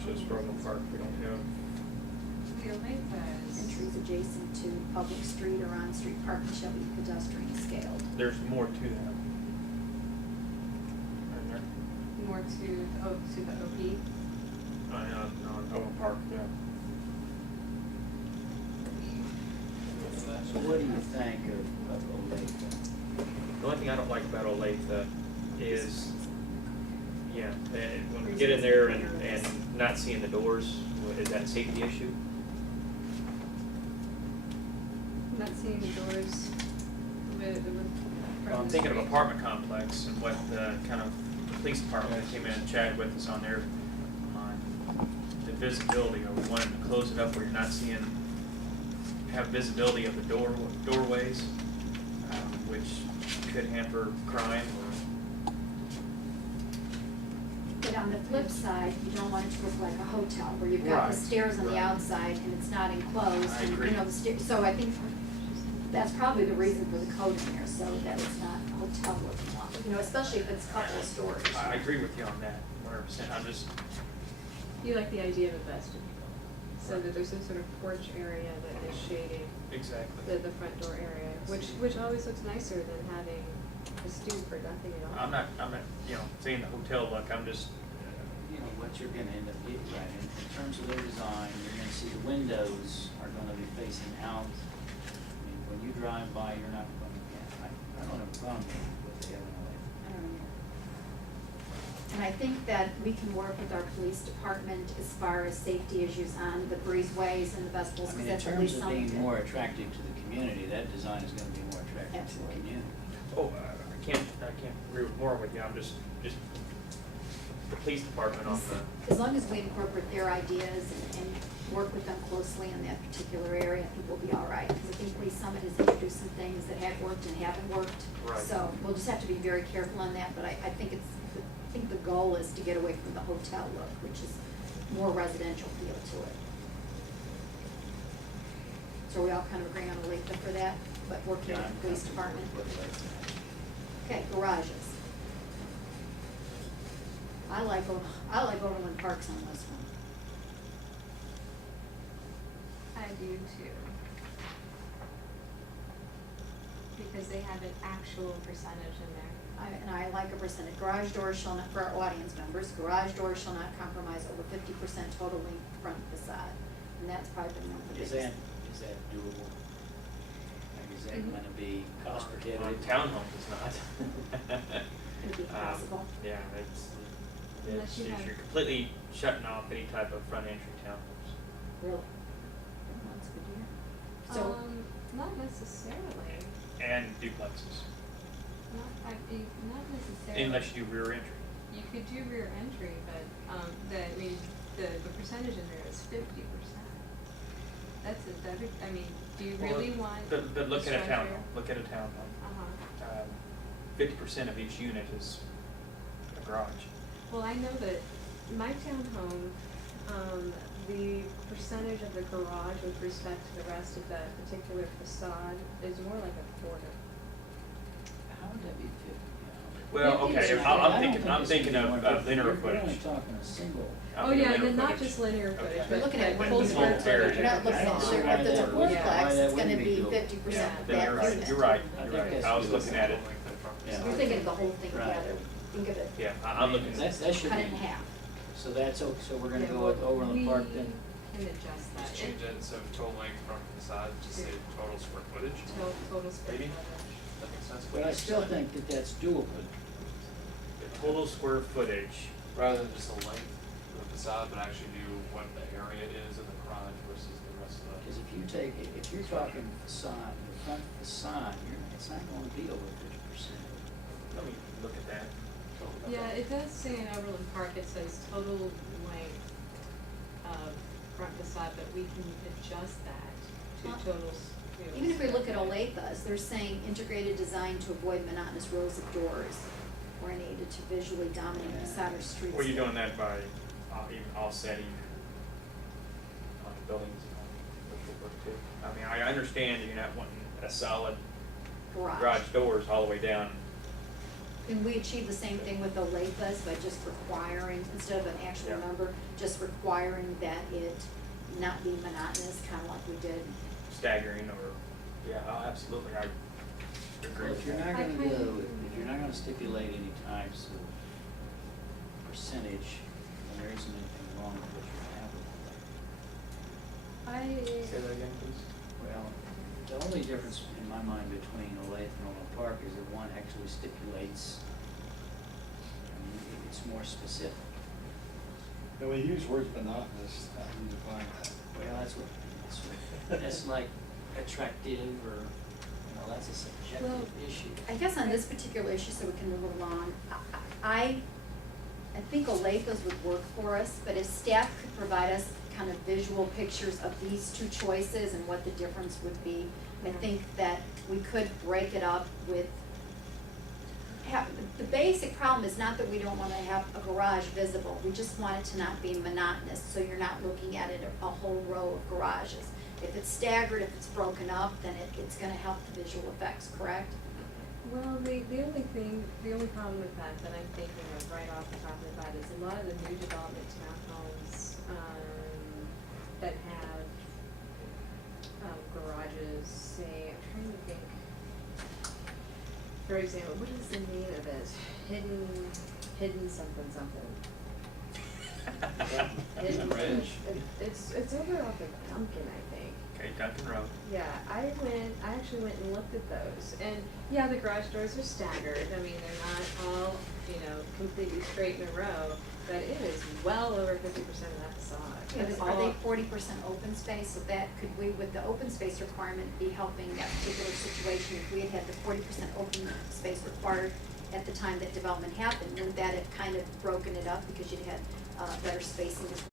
just for Overland Park, we don't have. Entries adjacent to public street or on-street parking shall be pedestrian scaled. There's more to that. Isn't there? More to the OP. On Overland Park, yeah. So what do you think of Olathe? The only thing I don't like about Olathe is, yeah, when we get in there and not seeing the doors, is that a safety issue? Not seeing the doors with. Well, I'm thinking of apartment complex and what the kind of the police department that came in and chatted with us on there on the visibility of wanting to close it up where you're not seeing, have visibility of the doorways, which could hamper crime or. But on the flip side, you don't want it to look like a hotel where you've got the Right, stairs on the right. outside and it's not enclosed. I And agree. you know, the stairs, so I think that's probably the reason for the code in there, so that it's not a hotel looking one. You know, especially if it's a couple of stories. I agree with you on that, 100%. I'm just, You like the idea of a vestibule, so that there's some sort of porch area that is shading exactly. the front door area, which always looks nicer than having a stoop or nothing at all. I'm not, saying the hotel look, I'm just, You know, what you're gonna end up getting, right, in terms of their design, you're gonna see the windows are gonna be facing out. I mean, when you drive by, you're not gonna, I don't have a problem with the other way. I don't know. And I think that we can work with our police department as far as safety issues on the breezeways and the vestibules, I because mean, in that's at terms least of something. being more attractive to the community, that design is gonna be more attractive to the Absolutely. community. I can't agree with more with you, I'm just the police department on the. As long as we incorporate their ideas and work with them closely in that particular area, I think we'll be all right. Because I think Police Summit has introduced some things that have worked and haven't worked. Right. So we'll just have to be very careful on that, but I think the goal is to get away from the hotel look, which is more residential feel to it. So we all kind of agree on a link for that, but working with I'm the police comfortable department. with Olathe. Okay, garages. I like Overland Parks on this one. I do too. Because they have an actual percentage in there. And I like a percentage. Garage doors shall not, for our audience members, garage doors shall not compromise over 50% total length front facade. And that's probably been one of the Is biggest. that doable? Like, is that Mhm. gonna be cost On prohibitive? townhomes, it's not. Could be possible. Yeah, Unless you have- you're completely shutting off any type of front entry townhomes. Really? Oh, that's a good year. So, Not necessarily, And duplexes, not necessarily. unless you do rear entry. You could do rear entry, but, the percentage in there is 50%. Do you really want? But look the at a structure? townhome, look at a townhome. Uh-huh. 50% of each unit is a garage. Well, I know that my townhome, the percentage of the garage with respect to the rest of that particular facade is more like a quarter. How would that be 50? Well, Yeah, okay, yeah. I'm thinking of linear We're footage. only talking a single. I'm Oh, thinking yeah, linear and then not footage. just linear footage, Okay. we're looking at but one full unit. square Full footage. You're not looking I at, don't see if why it's a that would- fourplex, why that it's gonna wouldn't be be doable. 50% Yeah. of Then that you're right, unit. you're right, I you're think right. that's I was doable. looking at it, Yeah. You're thinking of the whole thing Right. together. Think of it, yeah, I'm looking. That should cut be. it in half. So that's, so we're gonna Yeah, go with well, Overland Park then? We can adjust that. Just change that instead of total length front facade, just say total square footage. Total square Maybe. footage. That makes sense. But I still think that that's doable. The total square footage, Rather than just the length of the facade, but actually do what the area is in the garage versus the rest of Because the. if you're talking facade, the front facade, it's not gonna be over 50%. let me look at that. Yeah, it does say in Overland Park, it says total length of front facade, but we can adjust that Well, to totals. Even if we look at Olathe, they're saying integrated design to avoid monotonous rows of doors oriented to visually dominate facade or streetscape. Were you doing that by even offsetting on the buildings, which will work too? I mean, I understand you're not wanting a solid garage doors all the way down Can we achieve the same thing with Olathes by just requiring, instead of an actual Yeah. number, just requiring that it not be monotonous, kinda like we did? Staggering or, yeah, absolutely, I agree Well, with if you're that. not I gonna kinda- go, if you're not gonna stipulate any types of percentage, then there isn't anything wrong with what you have with it. Say that again, please. Well, the only difference in my mind between Olathe and Orland Park is that one actually stipulates, I mean, it's more specific. And we use words monotonous, how do you define that? Well, that's like attractive or, that's a subjective Well, issue. I guess on this particular issue, so we can move along, I think Olathes would work for us, but if staff could provide us kind of visual pictures of these two choices and what the difference would be, I think that we could break it up with, the basic problem is not that we don't wanna have a garage visible, we just want it to not be monotonous, so you're not looking at it a whole row of garages. If it's staggered, if it's broken up, then it's gonna help the visual effects, correct? Well, the only problem with that I'm thinking of right off the top of the bat is a lot of the new development townhomes, that have, garages, say, I'm trying to think. For example, what is the name of it? Hidden something. Hidden Ranch. It's over off of Duncan, I think. Okay, Duncan Road. Yeah, I actually went and looked at those, and yeah, the garage doors are staggered, I mean, they're not all, completely straight in a row, but it is well over 50% of that facade. Yeah, It's but are they all- 40% open space, so that, could we, with the open space requirement, be helping that particular situation? If we had had the 40% open space required at the time that development happened, wouldn't that have kind of broken it up because you'd had better spacing